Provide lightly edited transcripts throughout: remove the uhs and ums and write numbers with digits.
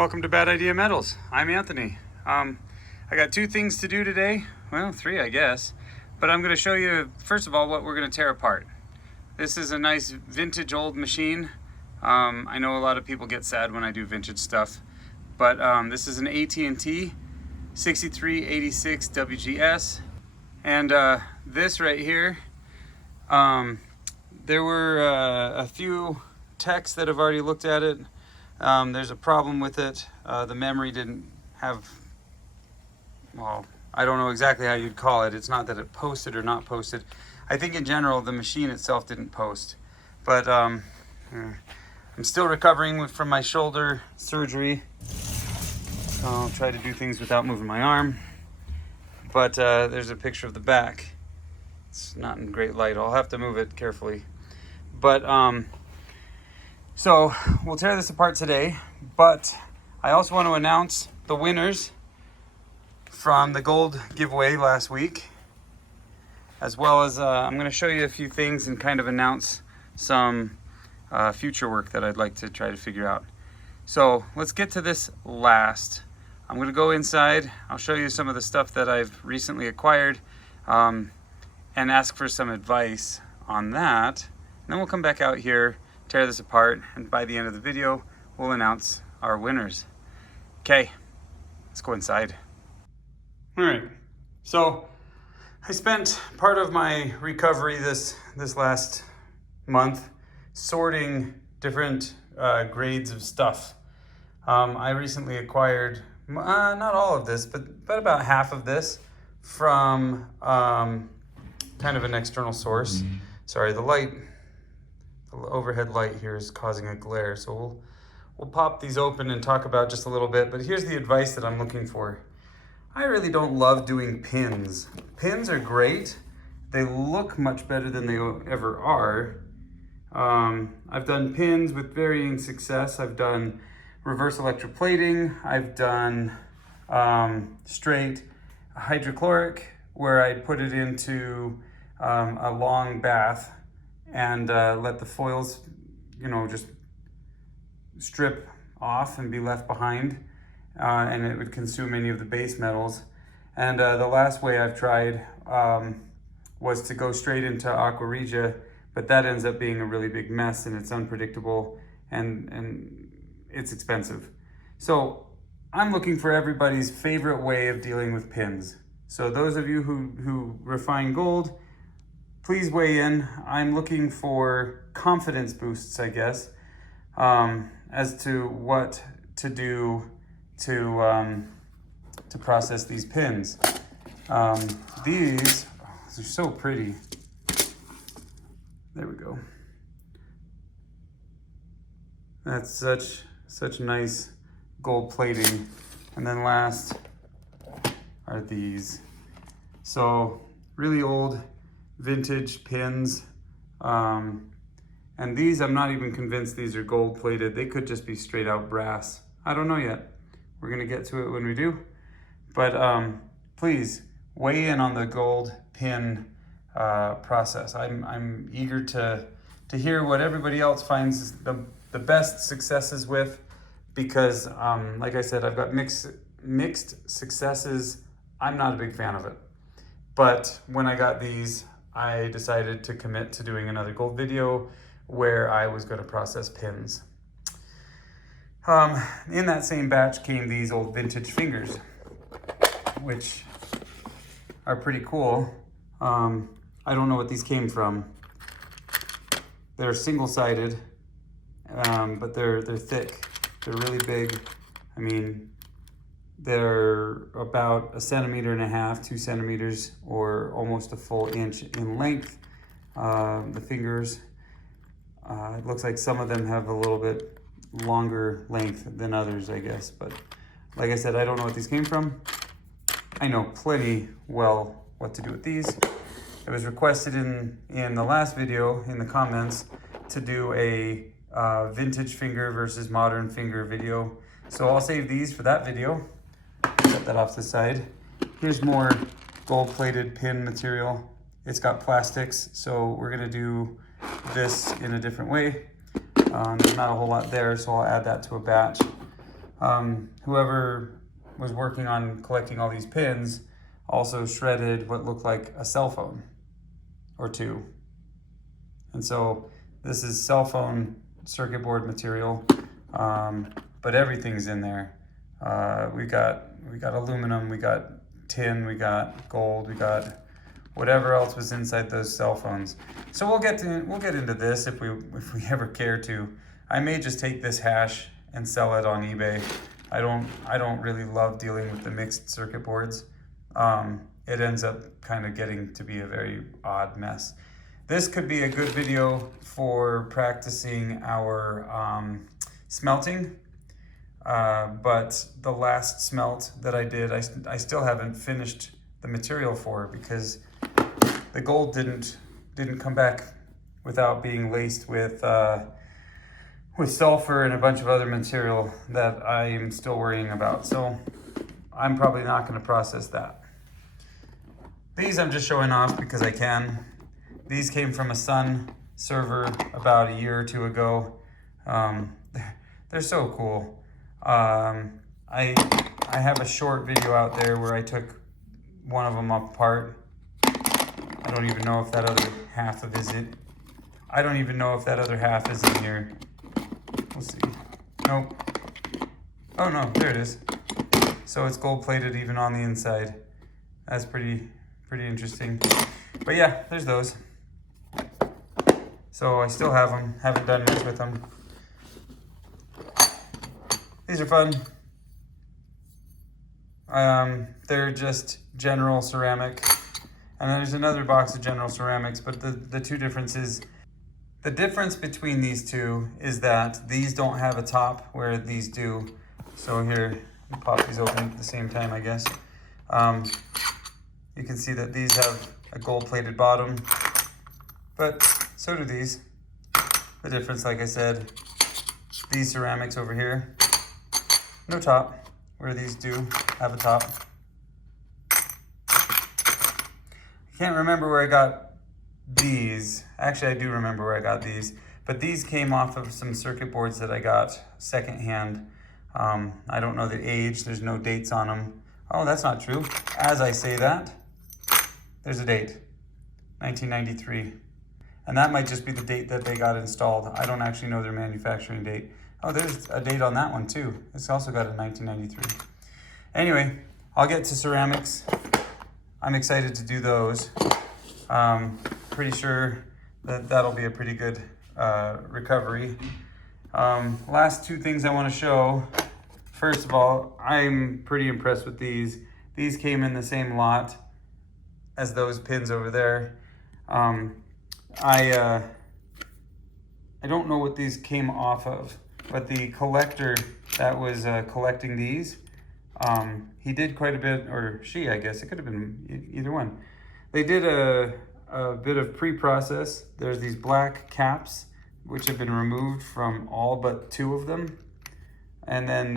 Welcome to Bad Idea Metals. I'm Anthony. I got two things to do today. Well, three, I guess. But I'm going to show you, first of all, what we're going to tear apart. This is a nice vintage old machine. I know a lot of people get sad when I do vintage stuff. But this is an AT&T 6386 WGS. And this right here, there were a few techs that have already looked at it. There's a problem with it. The memory didn't have, well, I don't know exactly how you'd call it. It's not that it posted or not posted. I think in general the machine itself didn't post. But I'm still recovering from my shoulder surgery. I'll try to do things without moving my arm. But there's a picture of the back. It's not in great light. I'll have to move it carefully. But so we'll tear this apart today, but I also want to announce the winners from the gold giveaway last week, as well as I'm going to show you a few things and kind of announce some future work that I'd like to try to figure out. So let's get to this last. I'm going to go inside. I'll show you some of the stuff that I've recently acquired and ask for some advice on that. And then we'll come back out here, tear this apart, and by the end of the video we'll announce our winners. Okay, let's go inside. All right, so I spent part of my recovery this last month sorting different grades of stuff. I recently acquired not all of this, but about half of this from kind of an external source. Sorry, the overhead light here is causing a glare, so we'll pop these open and talk about just a little bit. But here's the advice that I'm looking for. I really don't love doing pins. Pins are great. They look much better than they ever are. I've done pins with varying success. I've done reverse electroplating. I've done straight hydrochloric, where I put it into a long bath and let the foils, just strip off and be left behind, and it would consume any of the base metals. And the last way I've tried was to go straight into aqua regia, but that ends up being a really big mess, and it's unpredictable and it's expensive. So I'm looking for everybody's favorite way of dealing with pins. So those of you who refine gold, please weigh in. I'm looking for confidence boosts, I guess, as to what to do to process these pins. These are so pretty. There we go. That's such nice gold plating. And then last are these. So really old vintage pins, and these, I'm not even convinced these are gold plated. They could just be straight out brass. I don't know yet. We're gonna get to it when we do. But please weigh in on the gold pin process. I'm eager to hear what everybody else finds the best successes with, because like I said, I've got mixed successes. I'm not a big fan of it. But when I got these, I decided to commit to doing another gold video where I was going to process pins. In that same batch came these old vintage fingers, which are pretty cool. I don't know what these came from. They're single-sided, but they're thick. They're really big. I mean, they're about 1.5 centimeters, 2 centimeters, or almost a full inch in length. The fingers, it looks like some of them have a little bit longer length than others, I guess. But like I said, I don't know what these came from. I know plenty well what to do with these. It was requested in the last video in the comments to do a vintage finger versus modern finger video. So I'll save these for that video. Set that off to the side. Here's more gold-plated pin material. It's got plastics, so we're gonna do this in a different way. There's not a whole lot there, so I'll add that to a batch. Whoever was working on collecting all these pins also shredded what looked like a cell phone or two. And so this is cell phone circuit board material, but everything's in there. We got aluminum, we got tin, we got gold, we got whatever else was inside those cell phones. So we'll get into this if we ever care to. I may just take this hash and sell it on eBay. I don't really love dealing with the mixed circuit boards. It ends up kind of getting to be a very odd mess. This could be a good video for practicing our smelting, but the last smelt that I did, I still haven't finished the material for because the gold didn't come back without being laced with sulfur and a bunch of other material that I am still worrying about. So I'm probably not going to process that. These I'm just showing off because I can. These came from a Sun server about a year or two ago. They're so cool. I have a short video out there where I took one of them apart. I don't even know if that other half of is it. I don't even know if that other half is in here. We'll see. Nope. Oh no, there it is. So it's gold plated even on the inside. That's pretty interesting. But yeah, there's those. So I still have them. Haven't done much with them. These are fun. They're just general ceramic. And there's another box of general ceramics, but the two differences, the difference between these two is that these don't have a top where these do. So here, I'll pop these open at the same time, I guess. You can see that these have a gold-plated bottom, but so do these. The difference, like I said, these ceramics over here, no top, where these do have a top. I can't remember where I got these. Actually, I do remember where I got these, but these came off of some circuit boards that I got secondhand. I don't know the age, there's no dates on them. Oh, that's not true. As I say that, there's a date, 1993. And that might just be the date that they got installed. I don't actually know their manufacturing date. Oh, there's a date on that one too. It's also got a 1993. Anyway, I'll get to ceramics. I'm excited to do those. Pretty sure that that'll be a pretty good recovery. Last two things I want to show. First of all, I'm pretty impressed with these. These came in the same lot as those pins over there. I don't know what these came off of, but the collector that was collecting these, he did quite a bit, or she, I guess, it could have been either one. They did a bit of pre-process. There's these black caps, which have been removed from all but two of them. And then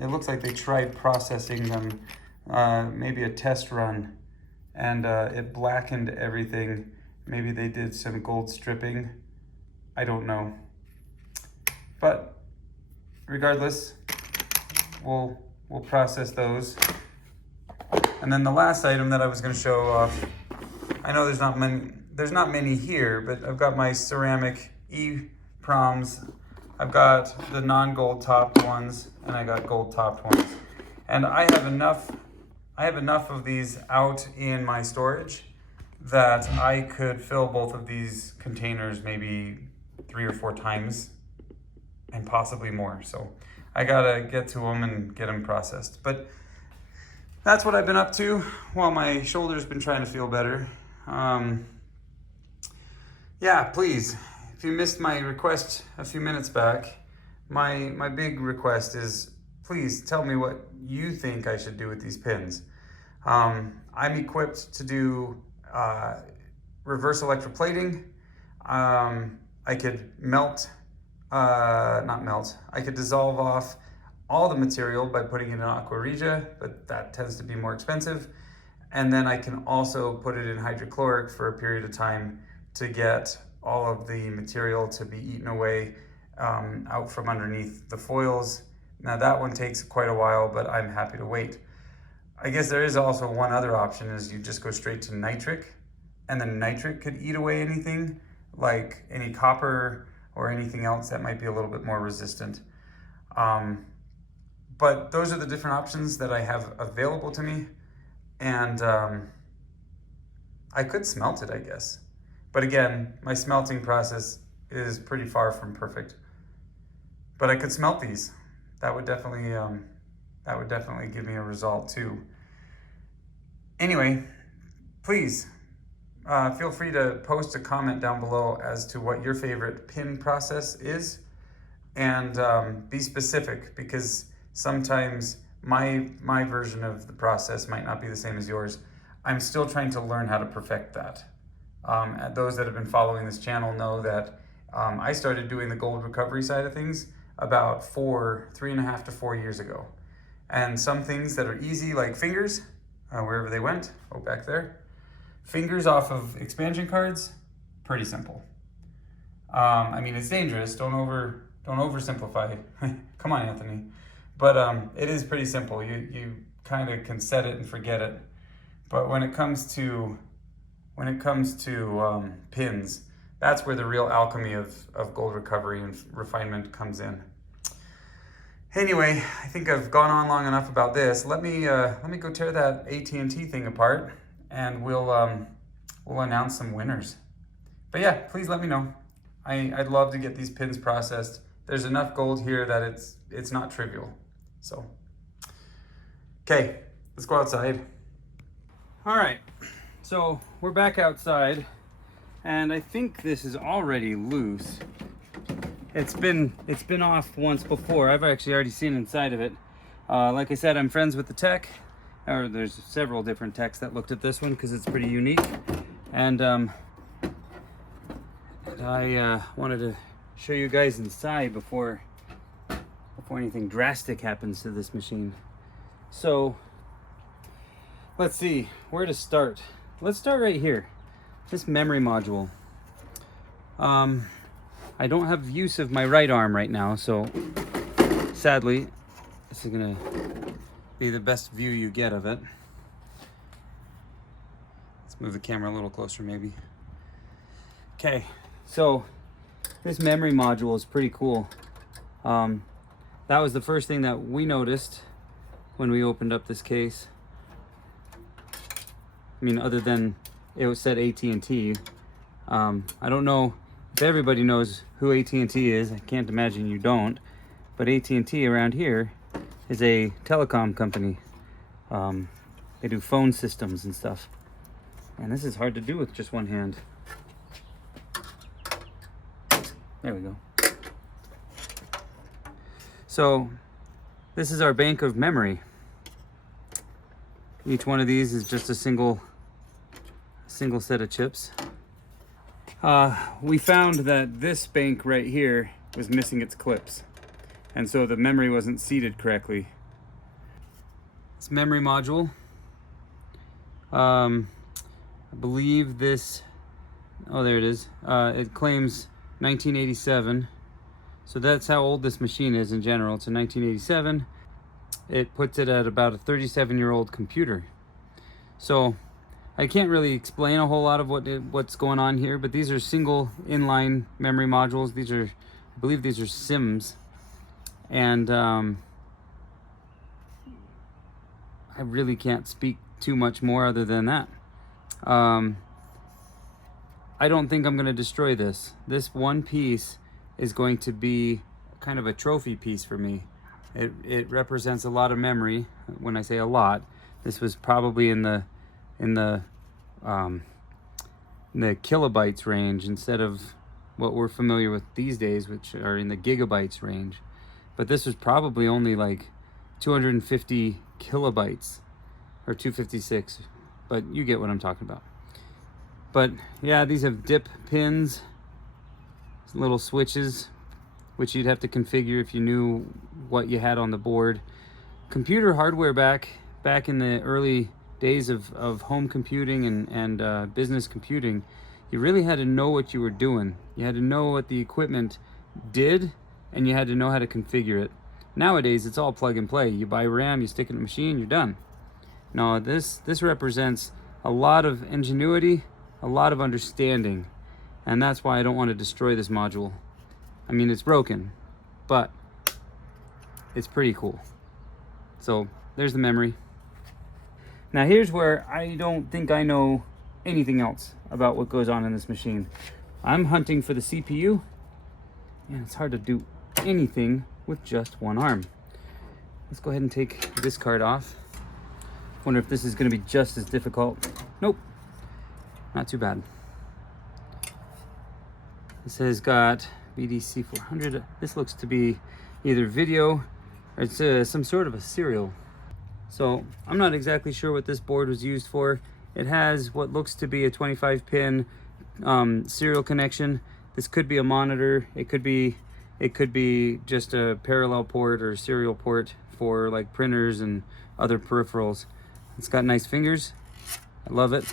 it looks like they tried processing them, maybe a test run, and it blackened everything. Maybe they did some gold stripping. I don't know. But regardless, we'll process those. And then the last item that I was going to show off, I know there's not many here, but I've got my ceramic E-proms. I've got the non-gold topped ones, and I got gold topped ones. And I have enough of these out in my storage that I could fill both of these containers maybe 3 or 4 times and possibly more. So I gotta get to them and get them processed. But that's what I've been up to while my shoulder's been trying to feel better. Yeah, please, if you missed my request a few minutes back, my big request is please tell me what you think I should do with these pins. I'm equipped to do reverse electroplating. I could I could dissolve off all the material by putting it in aqua regia, but that tends to be more expensive. And then I can also put it in hydrochloric for a period of time to get all of the material to be eaten away out from underneath the foils, Now that one takes quite a while, but I'm happy to wait. I guess there is also one other option, is you just go straight to nitric, and then nitric could eat away anything like any copper or anything else that might be a little bit more resistant. But those are the different options that I have available to me. And I could smelt it, I guess. But again, my smelting process is pretty far from perfect. But I could smelt these. That would definitely give me a result too. Anyway, please feel free to post a comment down below as to what your favorite pin process is, and be specific, because sometimes my version of the process might not be the same as yours. I'm still trying to learn how to perfect that. Those that have been following this channel know that I started doing the gold recovery side of things about 3.5 to 4 years ago. And some things that are easy, like fingers, wherever they went, oh, back there. Fingers off of expansion cards, pretty simple. I mean, it's dangerous, don't oversimplify. Come on, Anthony. But it is pretty simple. You kind of can set it and forget it. But when it comes to pins, that's where the real alchemy of gold recovery and refinement comes in. Anyway, I think I've gone on long enough about this. Let me go tear that AT&T thing apart, and we'll announce some winners. But yeah, please let me know. I'd love to get these pins processed. There's enough gold here that it's not trivial. So, okay, let's go outside. All right, so we're back outside, and I think this is already loose. It's been off once before. I've actually already seen inside of it. Like I said, I'm friends with the tech, or there's several different techs that looked at this one because it's pretty unique. And I wanted to show you guys inside before anything drastic happens to this machine. So let's see where to start. Let's start right here. This memory module. I don't have use of my right arm right now, so sadly, this is gonna be the best view you get of it. Let's move the camera a little closer maybe. Okay, so this memory module is pretty cool. That was the first thing that we noticed when we opened up this case. I mean, other than it was said AT&T. I don't know if everybody knows who AT&T is. I can't imagine you don't. But AT&T around here is a telecom company. They do phone systems and stuff. And this is hard to do with just one hand. There we go. So this is our bank of memory. Each one of these is just a single set of chips. We found that this bank right here was missing its clips, and so the memory wasn't seated correctly. This memory module, I believe this, oh there it is, it claims 1987, so that's how old this machine is in general. It's a 1987. It puts it at about a 37-year-old computer. So I can't really explain a whole lot of what's going on here, but these are single inline memory modules. These are, I believe these are SIMs. And I really can't speak too much more other than that. I don't think I'm going to destroy this. This one piece is going to be kind of a trophy piece for me. It represents a lot of memory. When I say a lot, this was probably in the kilobytes range instead of what we're familiar with these days, which are in the gigabytes range. But this was probably only like 250 kilobytes or 256, but you get what I'm talking about. But yeah, these have dip pins, little switches, which you'd have to configure if you knew what you had on the board. Computer hardware back in the early days of home computing and business computing, you really had to know what you were doing. You had to know what the equipment did, and you had to know how to configure it. Nowadays, it's all plug and play. You buy RAM, you stick it in the machine, you're done. No, this represents a lot of ingenuity, a lot of understanding, and that's why I don't want to destroy this module. I mean, it's broken, but it's pretty cool. So there's the memory. Now here's where I don't think I know anything else about what goes on in this machine. I'm hunting for the CPU, and it's hard to do anything with just one arm. Let's go ahead and take this card off. Wonder if this is going to be just as difficult. Nope, not too bad. This has got BDC 400. This looks to be either video or it's some sort of a serial. So I'm not exactly sure what this board was used for. It has what looks to be a 25 pin serial connection. This could be a monitor. It could be just a parallel port or serial port for like printers and other peripherals. It's got nice fingers. I love it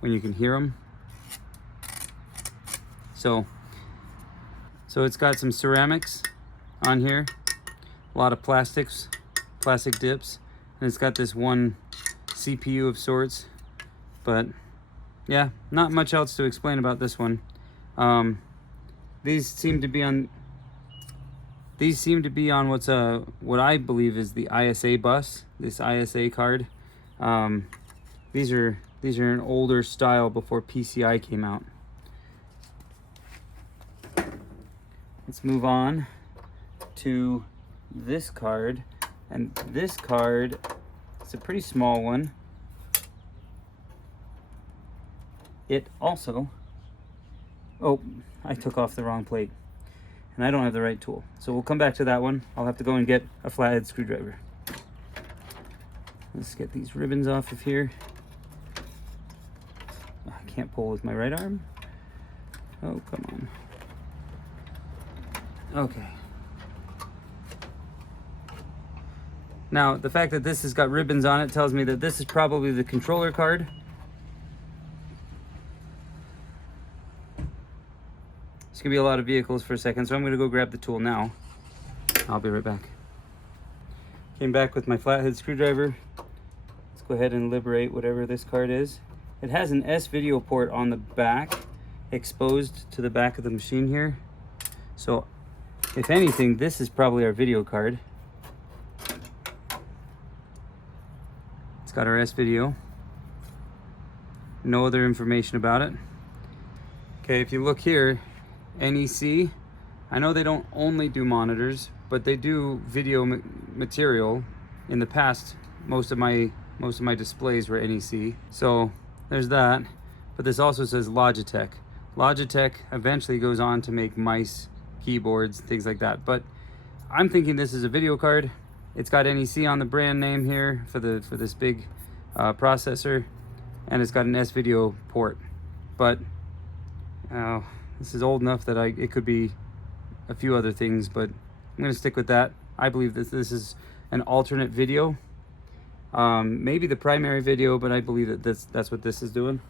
when you can hear them. So it's got some ceramics on here, a lot of plastic dips, and it's got this one CPU of sorts. But yeah, not much else to explain about this one. These seem to be on what I believe is the ISA bus, this ISA card. These are an older style before PCI came out. Let's move on to this card, and this card, it's a pretty small one. It also, oh, I took off the wrong plate, and I don't have the right tool. So we'll come back to that one. I'll have to go and get a flathead screwdriver. Let's get these ribbons off of here. I can't pull with my right arm. Oh, come on. Okay. Now, the fact that this has got ribbons on it tells me that this is probably the controller card. There's gonna be a lot of vehicles for a second, so I'm gonna go grab the tool now. I'll be right back. Came back with my flathead screwdriver. Let's go ahead and liberate whatever this card is. It has an S-video port on the back, exposed to the back of the machine here. So, if anything, this is probably our video card. It's got our S-video. No other information about it. Okay, if you look here, NEC, I know they don't only do monitors, but they do video material. In the past, most of my displays were NEC. So there's that. But this also says Logitech. Logitech eventually goes on to make mice, keyboards, things like that. But I'm thinking this is a video card. It's got NEC on the brand name here for this big processor, and it's got an S-video port. But this is old enough that it could be a few other things, but I'm going to stick with that. I believe that this is an alternate video, maybe the primary video, but I believe that that's what this is doing.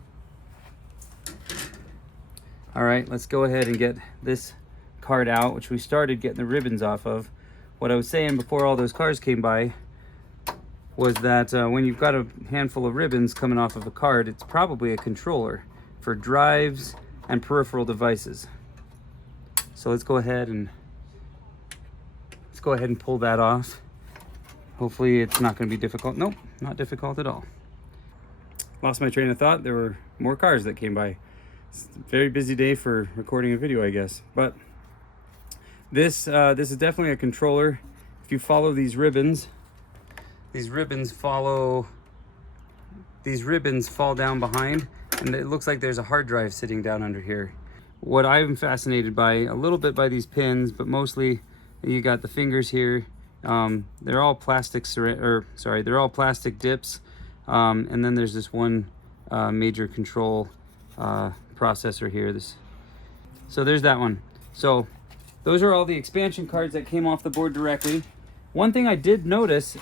All right, let's go ahead and get this card out, which we started getting the ribbons off of. What I was saying before all those cars came by was that when you've got a handful of ribbons coming off of a card, it's probably a controller for drives and peripheral devices. So let's go ahead and pull that off. Hopefully it's not going to be difficult. Nope, not difficult at all. Lost my train of thought. There were more cars that came by. It's a very busy day for recording a video, I guess. But this is definitely a controller. If you follow these ribbons fall down behind, and it looks like there's a hard drive sitting down under here. What I'm fascinated by a little bit by these pins, but mostly you got the fingers here. They're all plastic they're all plastic dips, and then there's this one major control processor here. So there's that one. So those are all the expansion cards that came off the board directly. One thing I did notice,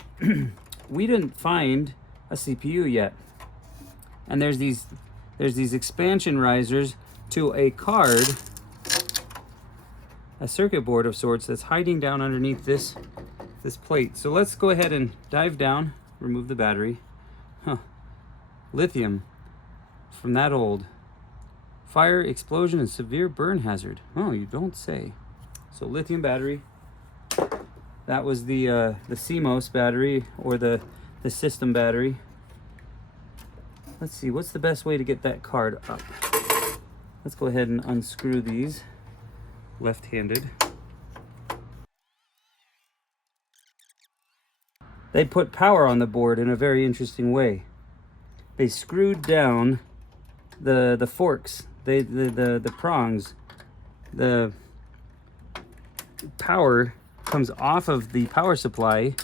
we didn't find a CPU yet, and there's these expansion risers to a card, a circuit board of sorts that's hiding down underneath this plate. So let's go ahead and dive down, remove the battery. Huh. Lithium from that old. Fire, explosion, and severe burn hazard. Oh, you don't say. So lithium battery. That was the CMOS battery, or the system battery. Let's see, what's the best way to get that card up? Let's go ahead and unscrew these left-handed. They put power on the board in a very interesting way. They screwed down the forks, the prongs. The power comes off of the power supply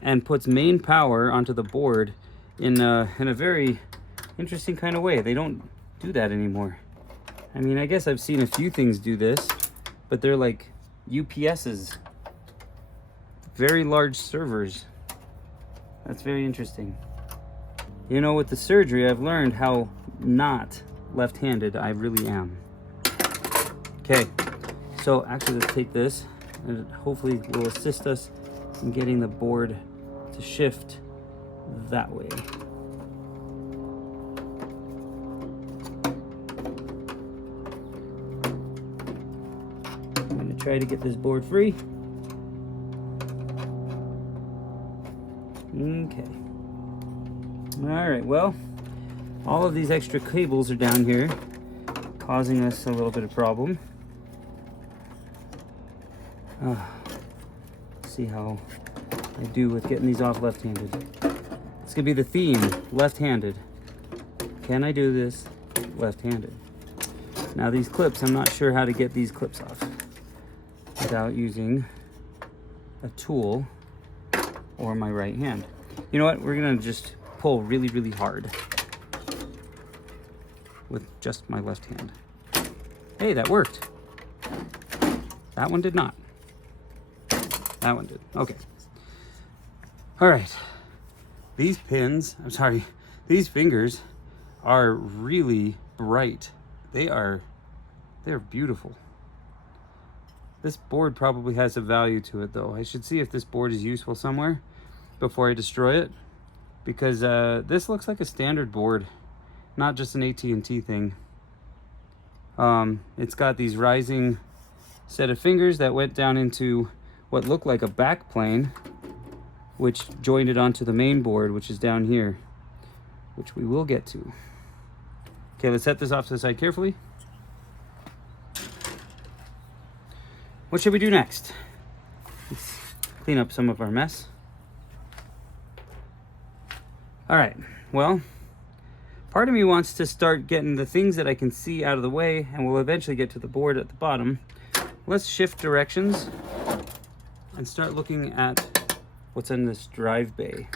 and puts main power onto the board in a very interesting kind of way. They don't do that anymore. I mean, I guess I've seen a few things do this, but they're like UPSs, very large servers. That's very interesting. You know, with the surgery, I've learned how not left-handed I really am. Okay, so actually let's take this, and hopefully will assist us in getting the board to shift that way. I'm going to try to get this board free. Okay. All right, well, all of these extra cables are down here, causing us a little bit of problem. See how I do with getting these off left-handed. It's gonna be the theme, left-handed. Can I do this left-handed? Now these clips, I'm not sure how to get these clips off without using a tool or my right hand. You know what, we're gonna just pull really, really hard with just my left hand. Hey, that worked. That one did not. That one did. Okay. All right. These pins, I'm sorry, these fingers are really bright. They're beautiful. This board probably has a value to it though. I should see if this board is useful somewhere before I destroy it, because this looks like a standard board, not just an AT&T thing. It's got these rising set of fingers that went down into what looked like a back plane, which joined it onto the main board, which is down here, which we will get to. Okay, let's set this off to the side carefully. What should we do next? Let's clean up some of our mess. All right, well, part of me wants to start getting the things that I can see out of the way, and we'll eventually get to the board at the bottom. Let's shift directions and start looking at what's in this drive bay.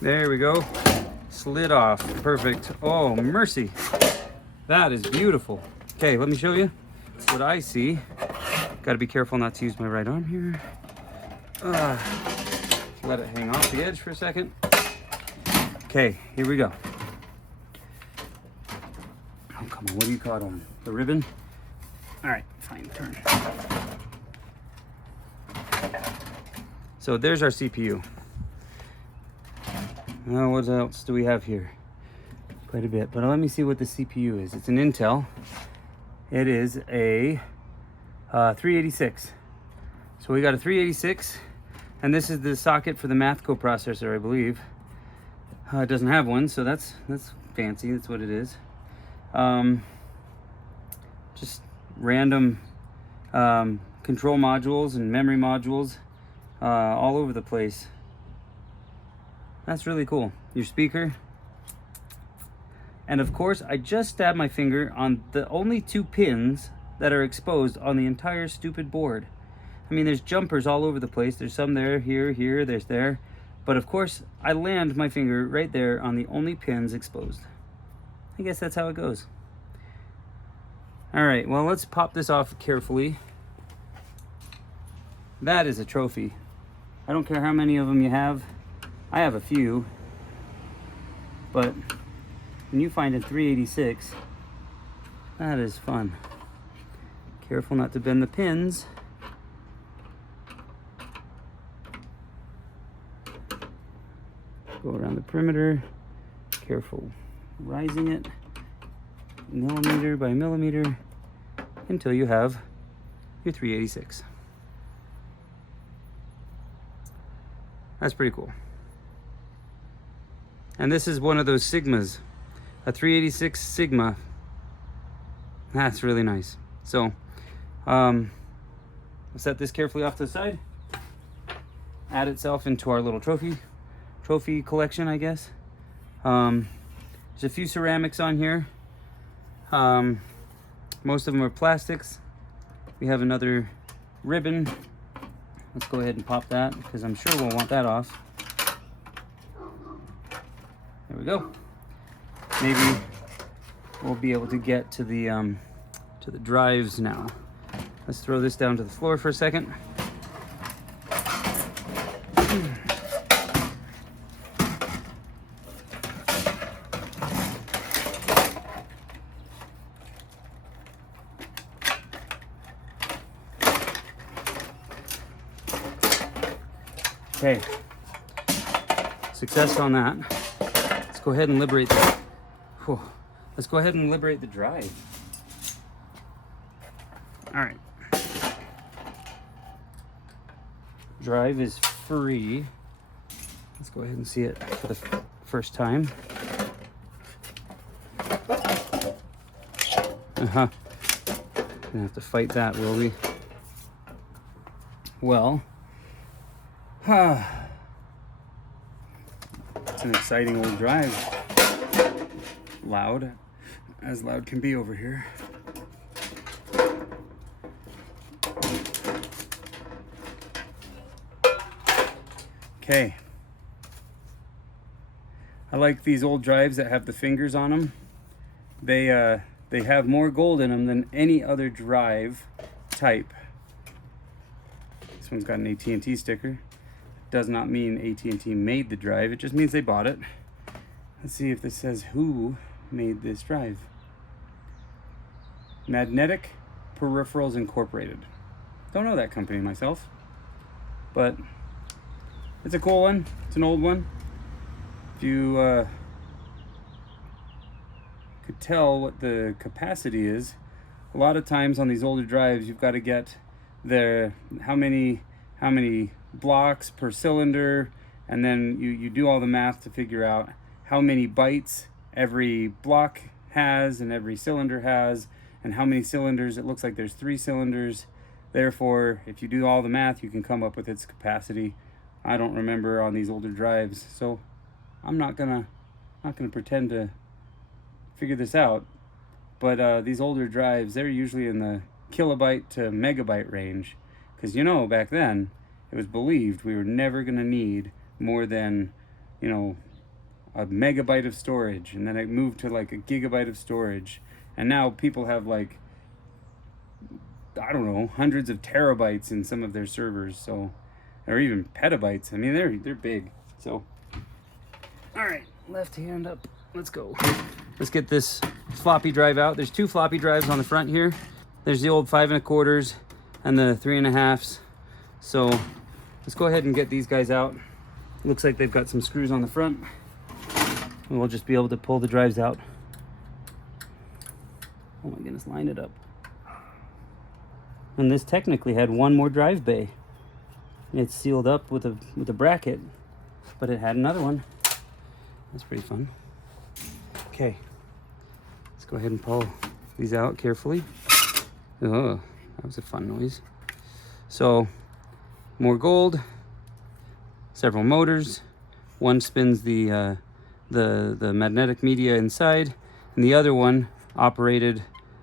There we go. Slid off. Perfect. Oh, mercy. That is beautiful. Okay, let me show you. That's what I see. Got to be careful not to use my right arm here. Let it hang off the edge for a second. Okay, here we go. Oh, come on. What do you caught on? The ribbon? All right, fine. Turn. So there's our CPU. Now, what else do we have here? Quite a bit, but let me see what the CPU is. It's an Intel. It is a 386. So we got a 386, and this is the socket for the math coprocessor, I believe. It doesn't have one, so that's fancy. That's what it is. Just random control modules and memory modules all over the place. That's really cool. Your speaker. And of course, I just stabbed my finger on the only 2 pins that are exposed on the entire stupid board. I mean, there's jumpers all over the place. There's some there, here, there's there. But of course, I land my finger right there on the only pins exposed. I guess that's how it goes. All right, well, let's pop this off carefully. That is a trophy. I don't care how many of them you have. I have a few. But when you find a 386 That is fun. Careful not to bend the pins. Go around the perimeter. Careful rising it millimeter by millimeter until you have your 386. That's pretty cool. And this is one of those Sigmas, a 386 Sigma. That's really nice. So I'll set this carefully off to the side. Add itself into our little trophy collection, I guess. There's a few ceramics on here. Most of them are plastics. We have another ribbon. Let's go ahead and pop that because I'm sure we'll want that off. There we go. Maybe we'll be able to get to the drives now. Let's throw this down to the floor for a second. Okay, success on that. Let's go ahead and liberate the. Let's go ahead and liberate the drive. All right. Drive is free. Let's go ahead and see it for the first time. Gonna have to fight that, will we? Well. It's an exciting old drive. Loud, as loud can be over here. Okay. I like these old drives that have the fingers on them. They have more gold in them than any other drive type. This one's got an AT&T sticker. Does not mean AT&T made the drive, it just means they bought it. Let's see if this says who made this drive. Magnetic Peripherals Incorporated. Don't know that company myself, but it's a cool one. It's an old one. If you could tell what the capacity is, a lot of times on these older drives you've got to get their how many blocks per cylinder, and then you do all the math to figure out how many bytes every block has and every cylinder has, and how many cylinders. It looks like there's 3 cylinders. Therefore, if you do all the math, you can come up with its capacity. I don't remember on these older drives, so I'm not gonna pretend to figure this out. But these older drives, they're usually in the kilobyte to megabyte range, because back then it was believed we were never going to need more than, a megabyte of storage, and then it moved to like a gigabyte of storage, and now people have like, I don't know, hundreds of terabytes in some of their servers, so, or even petabytes. I mean, they're big. So, all right, left hand up. Let's go. Let's get this floppy drive out. There's 2 floppy drives on the front here. There's the old 5 1/4s and the 3 1/2s. So let's go ahead and get these guys out. Looks like they've got some screws on the front, and we'll just be able to pull the drives out. Oh my goodness, line it up. And this technically had one more drive bay. It's sealed up with a bracket, but it had another one. That's pretty fun. Okay, let's go ahead and pull these out carefully. Oh, that was a fun noise. So, more gold, several motors. One spins the magnetic media inside, and the other one operated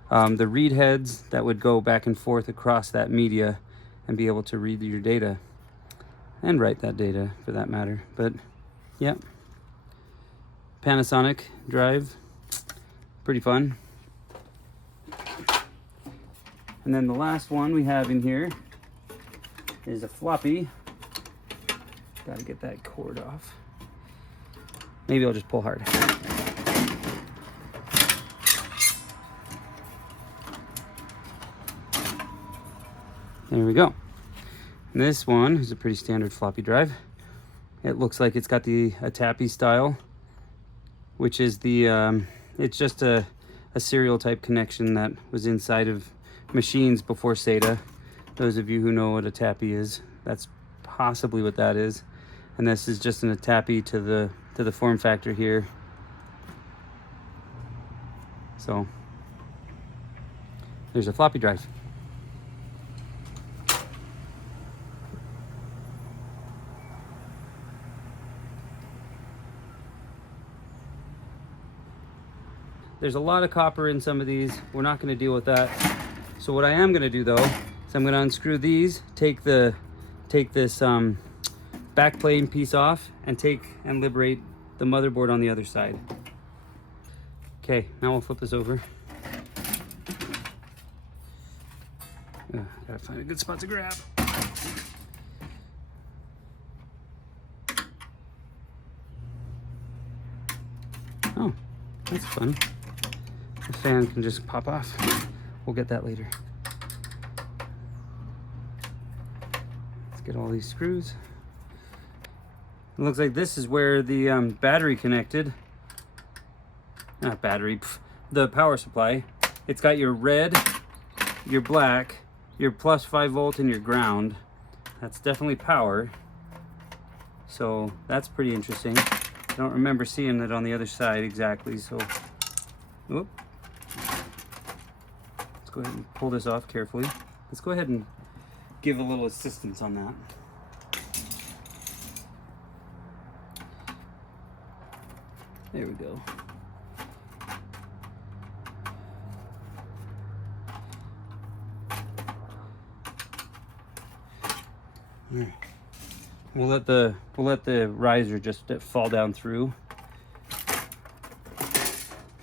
the read heads that would go back and forth across that media and be able to read your data and write that data for that matter. But yeah, Panasonic drive, pretty fun. And then the last one we have in here is a floppy. Got to get that cord off. Maybe I'll just pull hard. There we go. And this one is a pretty standard floppy drive. It looks like it's got a tappy style, which is it's just a serial type connection that was inside of machines before SATA. Those of you who know what a tappy is, that's possibly what that is. And this is just a tappy to the form factor here. So there's a floppy drive. There's a lot of copper in some of these. We're not going to deal with that. So what I am going to do though is I'm going to unscrew these, take this back plane piece off, and liberate the motherboard on the other side. Okay, now we'll flip this over. Gotta find a good spot to grab. Oh, that's fun. The fan can just pop off. We'll get that later. Let's get all these screws. It looks like this is where the battery connected. Not battery, the power supply. It's got your red, your black, your plus 5 volt, and your ground. That's definitely power. So that's pretty interesting. I don't remember seeing it on the other side exactly, so whoop. Let's go ahead and pull this off carefully. Let's go ahead and give a little assistance on that. There we go. All right. We'll let the riser just fall down through.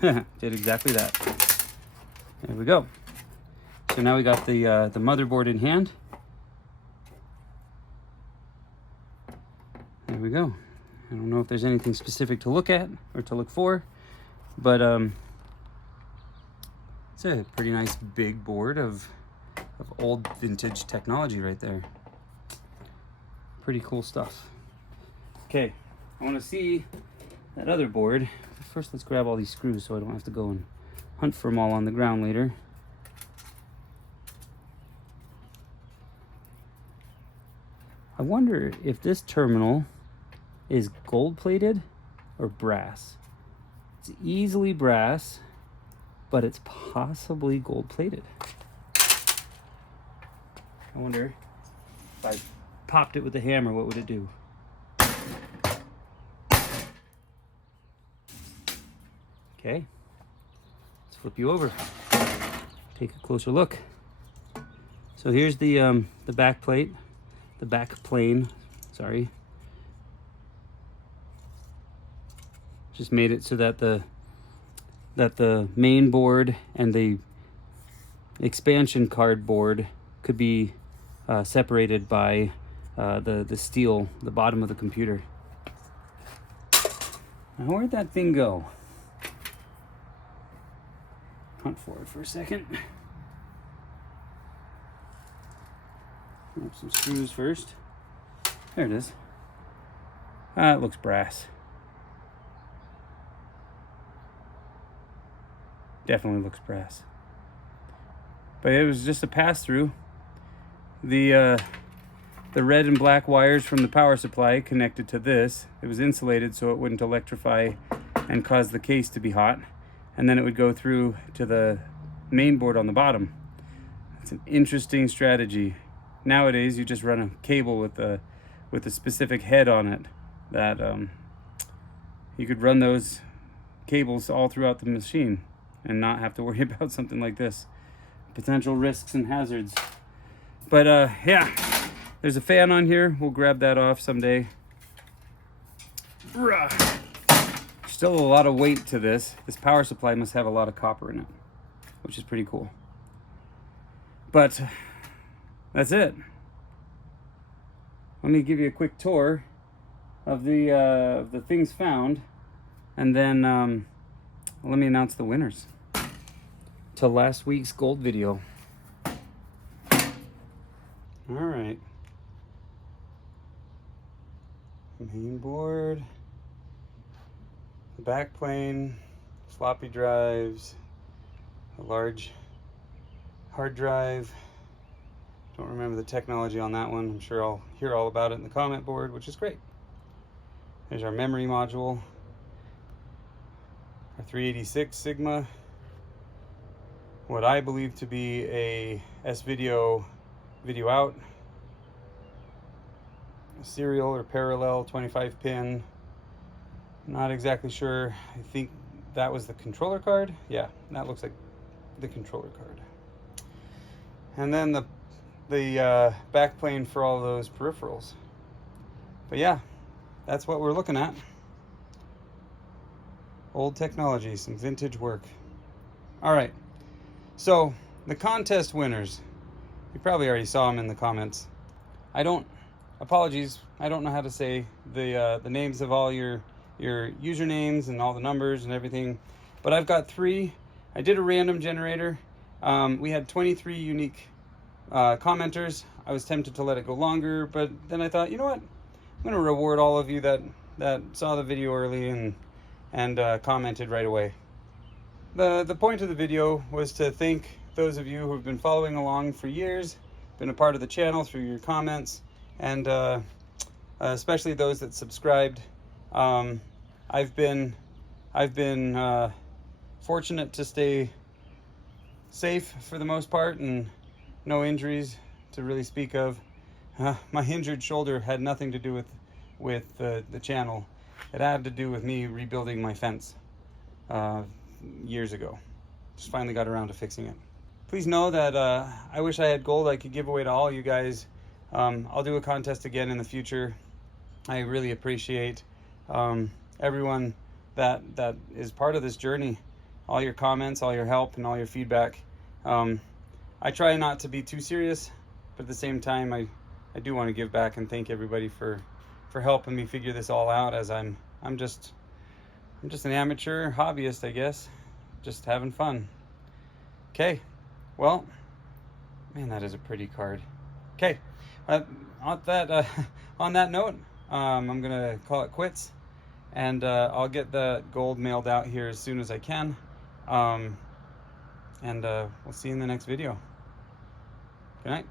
Did exactly that. There we go. So now we got the motherboard in hand. There we go. I don't know if there's anything specific to look at or to look for, but it's a pretty nice big board of old vintage technology right there. Pretty cool stuff. Okay, I want to see that other board. First, let's grab all these screws so I don't have to go and hunt for them all on the ground later. I wonder if this terminal is gold plated or brass. It's easily brass, but it's possibly gold plated. I wonder if I popped it with a hammer, what would it do? Okay, let's flip you over. Take a closer look. So here's the back plate, the back plane, sorry. Just made it so that the main board and the expansion card board could be separated by the steel, the bottom of the computer. Now where'd that thing go? Hunt for it for a second. Grab some screws first. There it is. It looks brass. Definitely looks brass. But it was just a pass-through. The red and black wires from the power supply connected to this. It was insulated so it wouldn't electrify and cause the case to be hot. And then it would go through to the main board on the bottom. It's an interesting strategy. Nowadays, you just run a cable with a specific head on it that you could run those cables all throughout the machine and not have to worry about something like this. Potential risks and hazards. But yeah, there's a fan on here. We'll grab that off someday. Still a lot of weight to this. This power supply must have a lot of copper in it, which is pretty cool. But that's it. Let me give you a quick tour of the things found, and then let me announce the winners to last week's gold video. All right. Main board, the back plane, floppy drives, a large hard drive. Don't remember the technology on that one. I'm sure I'll hear all about it in the comment board, which is great. There's our memory module, our 386 Sigma, what I believe to be a S-video video out, a serial or parallel 25 pin. Not exactly sure. I think that was the controller card. Yeah, that looks like the controller card. And then the back plane for all those peripherals. But yeah, that's what we're looking at. Old technology, some vintage work. All right, so the contest winners, you probably already saw them in the comments. Apologies, I don't know how to say the names of all your usernames and all the numbers and everything, but I've got 3. I did a random generator. We had 23 unique commenters. I was tempted to let it go longer, but then I thought, you know what? I'm going to reward all of you that saw the video early and commented right away. The point of the video was to thank those of you who have been following along for years, been a part of the channel through your comments, and especially those that subscribed. I've been fortunate to stay safe for the most part, and no injuries to really speak of. My injured shoulder had nothing to do with the channel. It had to do with me rebuilding my fence years ago. Just finally got around to fixing it. Please know that I wish I had gold I could give away to all you guys. I'll do a contest again in the future. I really appreciate everyone that is part of this journey. All your comments, all your help, and all your feedback. I try not to be too serious, but at the same time, I do want to give back and thank everybody for helping me figure this all out, as I'm just an amateur hobbyist, I guess, just having fun. Okay, well, man, that is a pretty card. Okay, on that note, I'm gonna call it quits, and I'll get the gold mailed out here as soon as I can, and we'll see you in the next video. Good night.